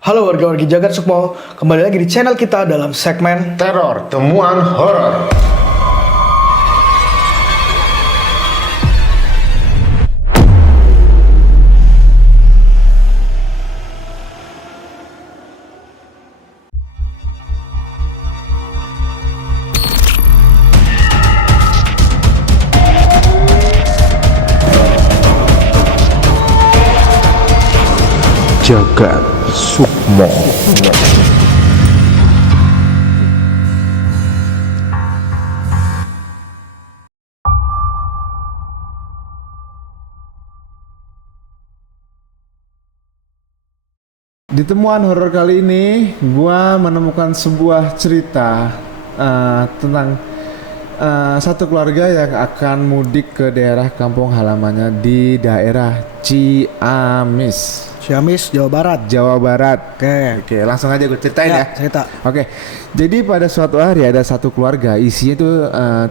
Halo warga-wargi Jagat Sukmo, kembali lagi di channel kita dalam segmen Teror Temuan Horor. Jagat Sukmo. Di temuan horor kali ini, gua menemukan sebuah cerita tentang satu keluarga yang akan mudik ke daerah kampung halamannya di daerah Ciamis, Ciamis, Jawa Barat. Jawa Barat. Oke, Langsung aja gue ceritain ya. cerita. Oke, jadi pada suatu hari ada satu keluarga, isinya itu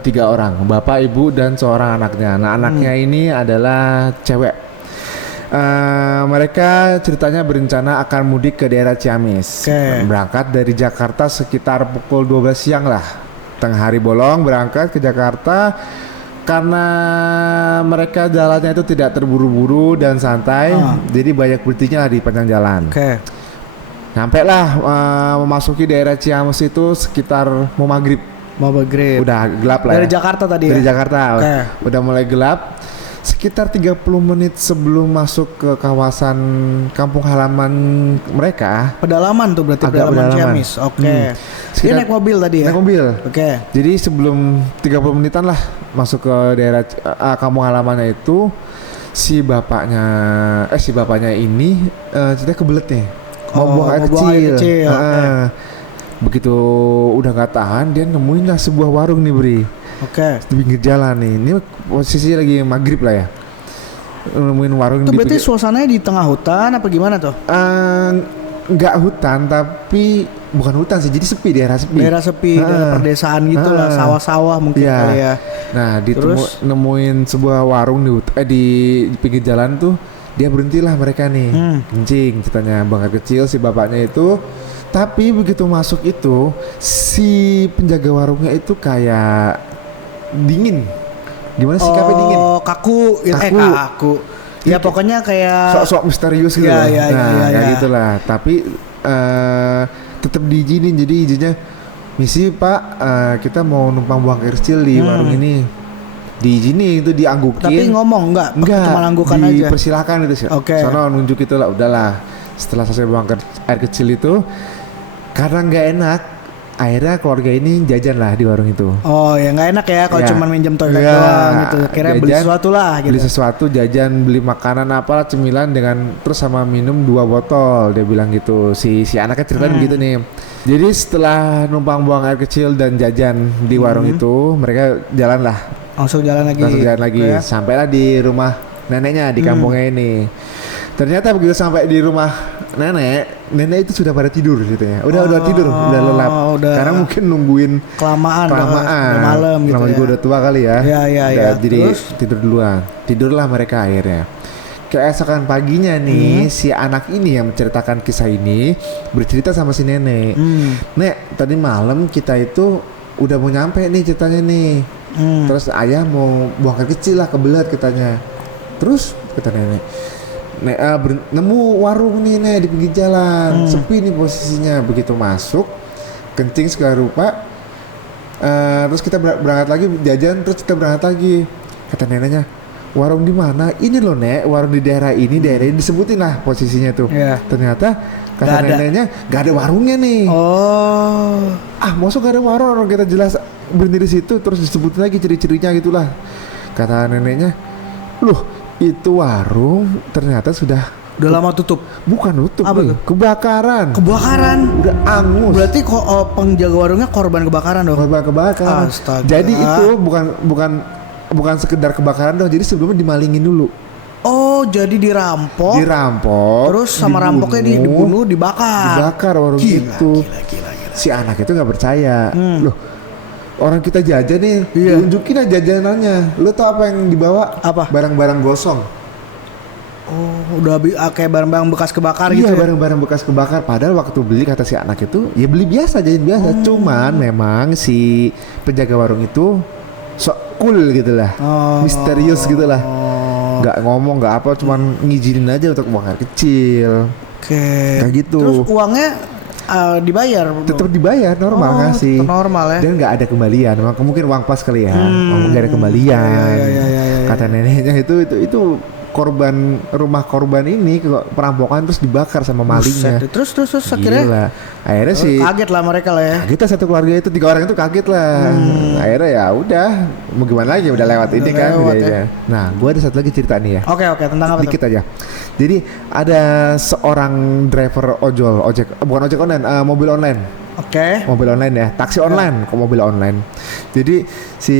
3 orang, bapak, ibu, dan seorang anaknya. Nah, anaknya ini adalah cewek. Mereka ceritanya berencana akan mudik ke daerah Ciamis. Oke. Berangkat dari Jakarta sekitar pukul 12 siang lah. Tengah hari bolong berangkat ke Jakarta karena mereka jalannya itu tidak terburu-buru dan santai. Jadi banyak berhentinya lah di panjang jalan. Oke, Nyampe lah memasuki daerah Ciamis itu sekitar mau maghrib. mau bergrip. Udah gelap lah Dari ya. Jakarta tadi Dari ya? Jakarta. Oke. Udah mulai gelap. Sekitar 30 menit sebelum masuk ke kawasan kampung halaman mereka. Pedalaman tuh berarti, Agak pedalaman pedalaman. Ciamis. Oke. Dia Sekitar- naik mobil tadi ya? Naik mobil. Oke. Jadi sebelum 30 menitan lah masuk ke daerah kampung halamannya itu, si bapaknya ini ceritanya kebelet nih. Mau buang air mau buang air kecil. kecil, oke. Begitu udah gak tahan, dia nemuin lah sebuah warung nih, Bri. Oke. Di pinggir jalan nih. Ini posisi lagi maghrib lah ya. Nemuin warung Itu di berarti pinggir. suasananya di tengah hutan apa gimana tuh? Nggak hutan, tapi bukan hutan sih. Jadi sepi, daerah sepi. Daerah sepi, daerah perdesaan gitu lah, sawah-sawah mungkin Iya. kali ya. Nah, Terus? nemuin sebuah warung di pinggir jalan tuh, dia berhentilah mereka nih. Kencing ceritanya, bang kecil si bapaknya itu. Tapi begitu masuk itu, si penjaga warungnya itu kayak dingin. Gimana sih sikapnya dingin? Oh, kaku. Kaku. Kaku. Ya pokoknya kayak Sok-sok misterius gitu Iya, loh. iya, Nah, iya, kayak iya. gitulah. Tapi tetap diizinin. Jadi izinnya, misi Pak, kita mau numpang buang air kecil di warung ini. Diizinin itu, dianggukin. tapi ngomong enggak cuma langgukan aja. dipersilakan itu sih. Oke. Sono nunjuk itu lah, udahlah. Setelah selesai buang air kecil itu, karena nggak enak, akhirnya keluarga ini jajan lah di warung itu. Oh ya nggak enak ya kalau Ya. cuma minjem toilet Ya, doang gitu. Kira beli jajan, sesuatu lah gitu. Beli sesuatu, jajan, beli makanan apa, cemilan dengan terus sama minum 2 botol, dia bilang gitu. Si anaknya ceritain begitu nih. Jadi setelah numpang buang air kecil dan jajan di warung itu, mereka jalan lah, Langsung jalan lagi. langsung jalan lagi. Oke. Sampailah di rumah neneknya di kampungnya ini. Ternyata begitu sampai di rumah nenek itu sudah pada tidur gitu ya. Udah tidur, udah lelap. udah. Karena mungkin nungguin Kelamaan. kelamaan. Udah malam gitu Namanya ya. juga udah tua kali ya. Iya, iya, Udah, iya. Jadi Terus? tidur duluan. Tidurlah mereka akhirnya. Keesokan paginya nih, si anak ini yang menceritakan kisah ini bercerita sama si nenek. Nek, tadi malam kita itu udah mau nyampe nih ceritanya nih. Terus ayah mau buang air kecil lah, kebelet katanya. Terus kata nenek, nemu warung nih nek di pinggir jalan, sepi nih posisinya. Begitu masuk, kencing segala rupa. Terus kita berangkat lagi jajan, terus kita berangkat lagi. Kata neneknya, warung di mana? Ini loh nek, warung di daerah ini disebutin lah posisinya tuh. Iya. Ternyata kata Nggak ada. neneknya gak ada warungnya nih. Oh. Masuk gak ada warung, orang kita jelas berhenti di situ, terus disebutin lagi ciri-cirinya gitulah. Kata neneknya, loh itu warung ternyata sudah Udah lama tutup. bukan tutup Apa nih, tuh? kebakaran. Kebakaran. Udah angus. Berarti kok penjaga warungnya korban kebakaran dong. kebakaran. Astaga. Jadi itu bukan sekedar kebakaran dong. Jadi sebelumnya dimalingin dulu. Oh, jadi dirampok. Dirampok. Terus sama rampoknya dibunuh, dibakar. Dibakar warung Gila, itu. gila. Si anak itu nggak percaya. Loh, orang kita jajan nih, Iya. tunjukin aja jajanannya. Lu tau apa yang dibawa? Apa? Barang-barang gosong. Oh, udah kayak barang-barang bekas kebakar Iya, gitu ya? barang-barang bekas kebakar. Padahal waktu beli kata si anak itu, ya beli biasa, jajan biasa. Cuman memang si penjaga warung itu sok cool gitu lah, misterius gitu lah. Nggak ngomong, nggak apa, cuman ngizinin aja untuk buang air kecil. Oke. Kayak gitu. Terus uangnya dibayar? Tetap dibayar normal ngasih. tetap normal ya. Dan nggak ada kembalian. Mungkin uang pas kali ya. Mungkin nggak ada kembalian. Iya. Kata neneknya itu rumah korban ini perampokan terus dibakar sama malingnya. Buset, terus akhirnya Gila. Akhirnya sih kaget lah mereka lah ya. kita satu keluarga itu 3 orang itu kaget lah. Akhirnya ya udah mau gimana lagi, udah lewat ini kan lewat udah ya. ya. Nah, gua ada satu lagi cerita nih ya. Oke, tentang apa tuh? Sedikit aja. Jadi ada seorang driver bukan ojek online, mobil online. Oke. Mobil online ya, taksi online, kok mobil online. Jadi si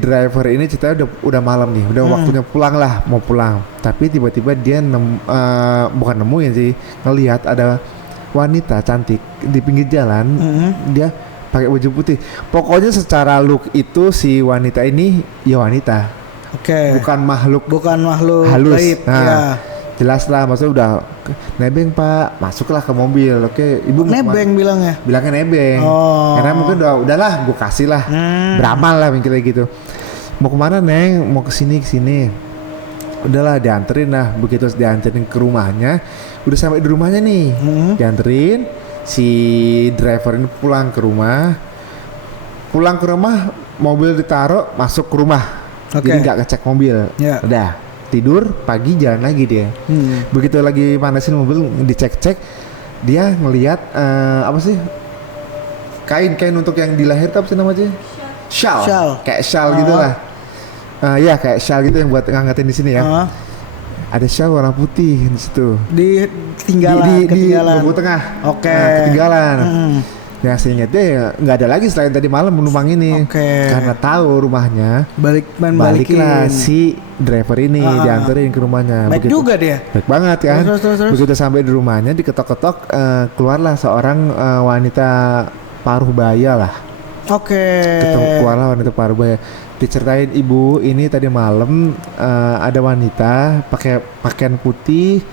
driver ini ceritanya udah malam nih, udah waktunya pulang lah, mau pulang. Tapi tiba-tiba dia bukan nemuin sih, ngelihat ada wanita cantik di pinggir jalan. Dia pakai baju putih. Pokoknya secara look itu si wanita ini ya wanita. Oke. Bukan makhluk halus. gaib. Nah, Ya. jelas lah, maksudnya udah nebeng pak, masuklah ke mobil. Oke, ibu mau Nebeng bilangnya. bilangnya nebeng. Oh. Karena mungkin udahlah, gue kasih lah, beramal lah mikirnya gitu. Mau kemana neng? Mau kesini. Udahlah dianterin lah. Begitu dianterin ke rumahnya, udah sampai di rumahnya nih, dianterin. Si driver ini pulang ke rumah, mobil ditaruh, masuk ke rumah. Oke. Jadi nggak ngecek mobil. Ya. Udah tidur, pagi jalan lagi dia. Begitu lagi panasin mobil, dicek-cek, dia ngelihat apa sih, kain untuk yang di leher apa sih namanya? Shawl. Kayak shawl gitu lah. Ya kayak shawl gitu yang buat ngangkatin di sini ya. Ada shawl warna putih di situ. Ketinggalan. Di bawah tengah. Oke. Ketinggalan. Ya seingatnya ya nggak ada lagi selain tadi malam menumpang ini. Oke. Karena tahu rumahnya. Baliklah Baliklah si driver ini dianterin ke rumahnya. Baik juga dia. Baik banget kan. Terus. Begitu sampai di rumahnya diketok-ketok, keluarlah seorang wanita paruh baya lah. Oke. Keluarlah wanita paruh baya. Diceritain ibu ini tadi malam ada wanita pakai pakaian putih.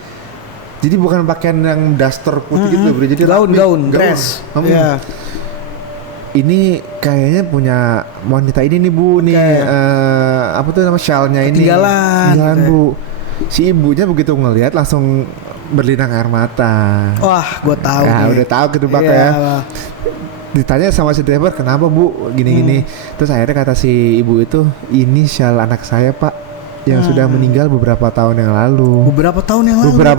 Jadi bukan pakaian yang daster putih gitu, bro. Jadi gaun, dress. Iya. Ini kayaknya punya wanita ini nih bu nih apa tuh nama shawlnya ini ketinggalan bu. Si ibunya begitu ngelihat langsung berlinang air mata. Wah, gue tahu. Ya udah tahu kedebak ya. Ditanya sama si driver kenapa bu gini. Terus akhirnya kata si ibu itu, ini shawl anak saya pak yang sudah meninggal beberapa tahun yang lalu. Beberapa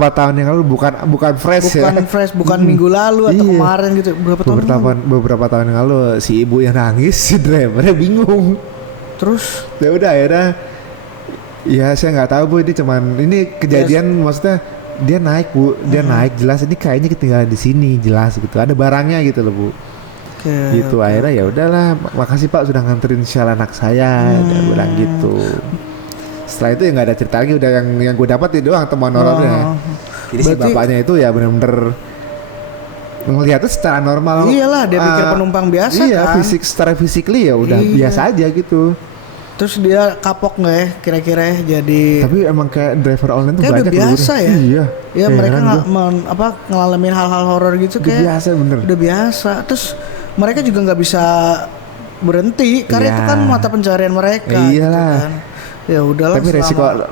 tahun yang lalu bukan fresh ya. Bukan fresh, bukan minggu lalu atau kemarin gitu. Beberapa tahun yang lalu. Si ibu yang nangis, si drivernya bingung. Terus ya udah akhirnya ya saya nggak tahu bu, ini kejadian maksudnya dia naik bu, naik jelas ini kayaknya ketinggalan di sini jelas gitu. Ada barangnya gitu loh bu. Gitu akhirnya ya udahlah, makasih pak sudah nganterin shawl anak saya. Dia bilang gitu. Setelah itu ya nggak ada cerita lagi, udah yang gue dapat itu doang temuan horornya. Jadi si bapaknya itu ya benar-benar ngelihatnya secara normal. Iyalah, dia pikir penumpang biasa kan. Iya, secara physically ya udah biasa aja gitu. Terus dia kapok nggak ya kira-kira jadi? Tapi emang kayak driver online tuh kayak banyak udah biasa ya. Iya. Ya mereka ngalamin hal-hal horor gitu udah kayak biasa bener. Udah biasa. Terus mereka juga nggak bisa berhenti karena itu kan mata pencarian mereka. Iyalah. Gitu kan. Ya udahlah. Tapi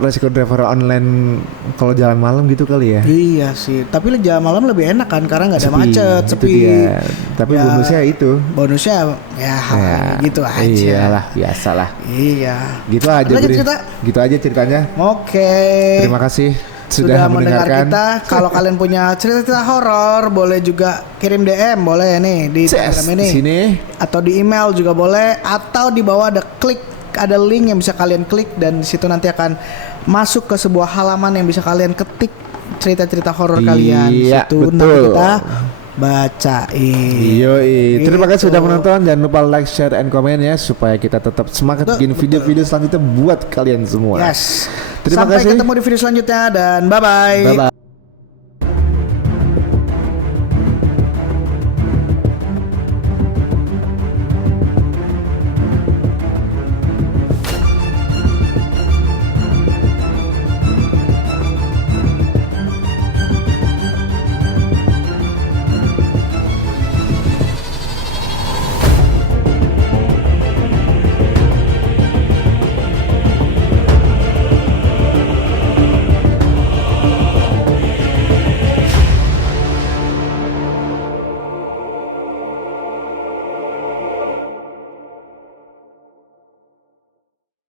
resiko driver online kalau jalan malam gitu kali ya. Iya sih. Tapi jalan malam lebih enak kan karena nggak ada macet, sepi. Tapi bonusnya itu. Bonusnya ya gitu aja. Iyalah, biasalah. Iya. Gitu aja. Gitu aja ceritanya. Oke. Terima kasih sudah mendengar kita. Kalau kalian punya cerita horor, boleh juga kirim DM, boleh nih di Instagram ini. Sini. Atau di email juga boleh. Atau di bawah ada link yang bisa kalian klik dan di situ nanti akan masuk ke sebuah halaman yang bisa kalian ketik cerita-cerita horor kalian. Iya, situ nanti kita bacain. Terima kasih sudah menonton. Jangan lupa like, share, and comment ya supaya kita tetap semangat bikin video-video selanjutnya buat kalian semua. Yes. Terima kasih. Sampai ketemu di video selanjutnya dan bye-bye.